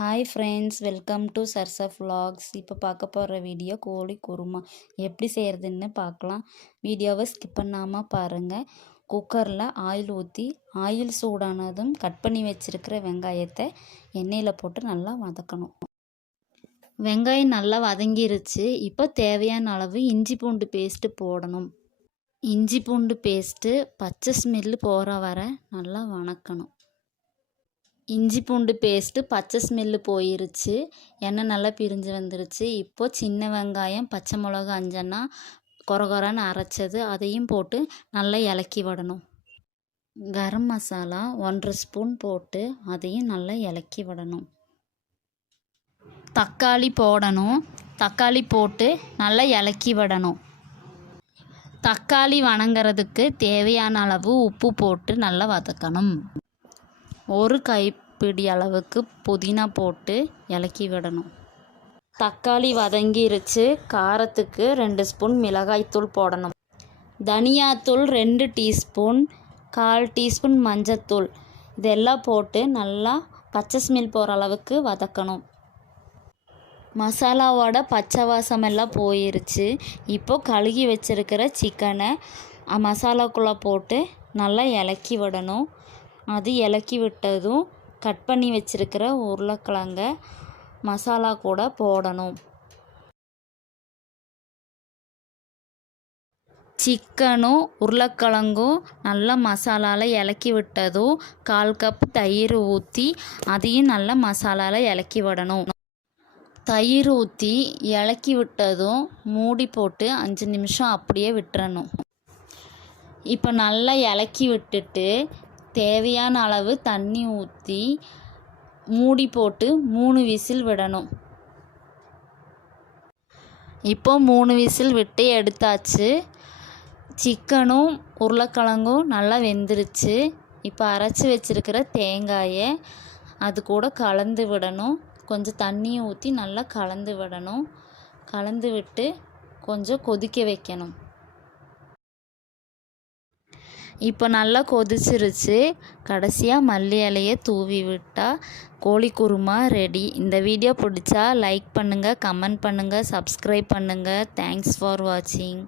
Hi friends, welcome to Sarsa vlogs. இப்போ பார்க்க போகிற வீடியோ கோழி குருமா எப்படி செய்கிறதுன்னு பார்க்கலாம். வீடியோவை ஸ்கிப் பண்ணாமல் பாருங்கள். குக்கரில் ஆயில் ஊற்றி ஆயில் சூடானதும் கட் பண்ணி வச்சுருக்கிற வெங்காயத்தை எண்ணெயில் போட்டு நல்லா வதக்கணும். வெங்காயம் நல்லா வதங்கிருச்சு. இப்போ தேவையான அளவு இஞ்சி பூண்டு பேஸ்ட்டு போடணும். இஞ்சி பூண்டு பேஸ்ட்டு பச்சை ஸ்மெல்லு போகிற வரை நல்லா வதக்கணும். இஞ்சி பூண்டு பேஸ்ட்டு பச்சை ஸ்மெல்லு போயிருச்சு. எண்ணெய் நல்லா பிரிஞ்சு வந்துருச்சு. இப்போது சின்ன வெங்காயம், பச்சை மிளகா 5 கொரகொரன்னு அரைச்சது அதையும் போட்டு நல்லா இலக்கி விடணும். கரம் மசாலா 1½ ஸ்பூன் போட்டு அதையும் நல்லா இலக்கி விடணும். தக்காளி போடணும். தக்காளி போட்டு நல்லா இலக்கி விடணும். தக்காளி வணங்குறதுக்கு தேவையான அளவு உப்பு போட்டு நல்லா வதக்கணும். ஒரு கைப்பிடி அளவுக்கு புதினா போட்டு இலக்கி விடணும். தக்காளி வதங்கிருச்சு. காரத்துக்கு 2 ஸ்பூன் மிளகாய்த்தூள் போடணும். தனியாத்தூள் 2 டீஸ்பூன், 1/4 டீஸ்பூன் மஞ்சத்தூள் இதெல்லாம் போட்டு நல்லா பச்சை ஸ்மெல் போகிற அளவுக்கு வதக்கணும். மசாலாவோட பச்சை வாசமெல்லாம் போயிருச்சு. இப்போது கழுகி வச்சுருக்கிற சிக்கனை மசாலாக்குள்ளே போட்டு நல்லா இலக்கி விடணும். அது இலக்கி விட்டதும் கட் பண்ணி வச்சுருக்கிற உருளைக்கிழங்க மசாலா கூட போடணும். சிக்கனும் உருளைக்கிழங்கும் நல்லா மசாலாவில் இலக்கி விட்டதும் 1/4 கப் தயிர் ஊற்றி அதையும் நல்லா மசாலாவில் இலக்கி விடணும். தயிர் ஊற்றி இலக்கி விட்டதும் மூடி போட்டு 5 நிமிஷம் அப்படியே விட்டுறணும். இப்போ நல்லா இலக்கி விட்டுட்டு தேவையான அளவு தண்ணி ஊற்றி மூடி போட்டு 3 விசில் விடணும். இப்போ 3 விசில் விட்டு எடுத்தாச்சு. சிக்கனும் உருளைக்கிழங்கும் நல்லா வெந்துருச்சு. இப்போ அரைச்சி வச்சுருக்கிற தேங்காயை அது கூட கலந்து விடணும். கொஞ்சம் தண்ணியை ஊற்றி நல்லா கலந்து விடணும். கலந்து விட்டு கொஞ்சம் கொதிக்க வைக்கணும். இப்போ நல்லா கொதிச்சிருச்சு. கடைசியாக மல்லி இலையை தூவி விட்டால் கோழி குருமா ரெடி. இந்த வீடியோ பிடிச்சா லைக் பண்ணுங்கள், கமெண்ட் பண்ணுங்கள், சப்ஸ்கிரைப் பண்ணுங்கள். தேங்க்ஸ் ஃபார் வாட்சிங்.